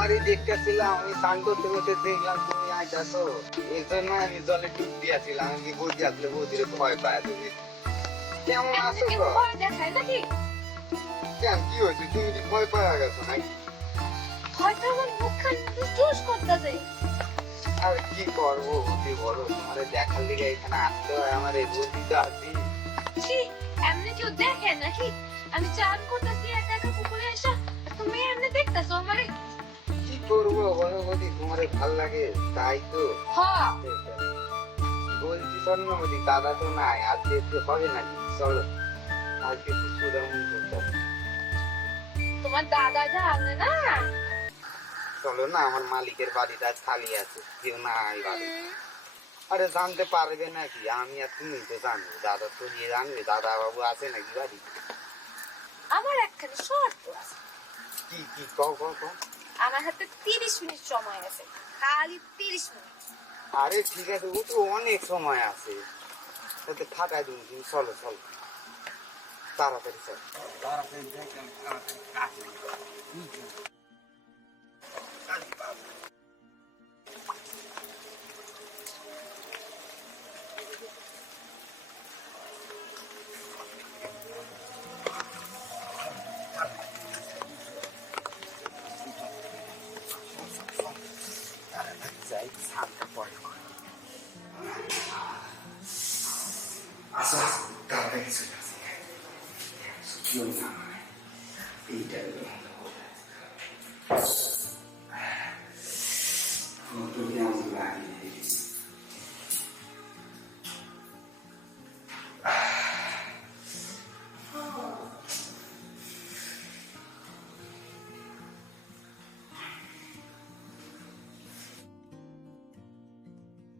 তোমারই দেখতেছিলাম, আমি স্নান করতে করতে দেখলাম তুমি আইতাছো, এই জন্য আমি জলে ডুব দিয়েছিলাম। আমি বৌদি আসলে বৌদিরে ভয় পায় তুমি। কেমন আছো গো? দেখায় নাকি? কেন কি হয়েছে, তুমি কি ভয় পাওয়া গেছো নাকি? হয়তো আমার মুখখান জুস করতেছে। আর কি করবো বৌদি বলো, তোমারে দেখার লিগে এখানে আসতে হয়, আমার এই বৌদি তো আসি। ছি, এমনি কেউ দেখে নাকি? আমি চান করতেছি একা একা পুকুরে এসে, তুমি এমনি দেখতেছো আমারে? কি করবো বলো বৌদি, তোমারে ভাল লাগে তাই তো। হ্যাঁ, বলছি স্বর্ণবতী, দাদা তো নাই, আজকে একটু হবে নাকি? চলো আজকে একটু সুদামন করতে হবে। তোমার দাদা জানে না? চলো না, আমার মালিকের বাড়িটা খালি আছে, কেউ নাই বাড়ি। আরে জানতে পারবে নাকি? আমি আর তুমি তো জানবো, দাদা তো গিয়ে জানবে দাদা বাবু আছে নাকি বাড়ি। আমার একখানে শর্ত আছে। কি কি কও কও কও। আমার হাতে 30 মিনিট সময় আছে, খালি 30 মিনিট। আরে ঠিক আছে, ও তো অনেক সময় আছে, ওতে ফাটাই দিন। চলো চলো তাড়াতাড়ি চলো, তাড়াতাড়ি দেখেন, তাড়াতাড়ি কাজ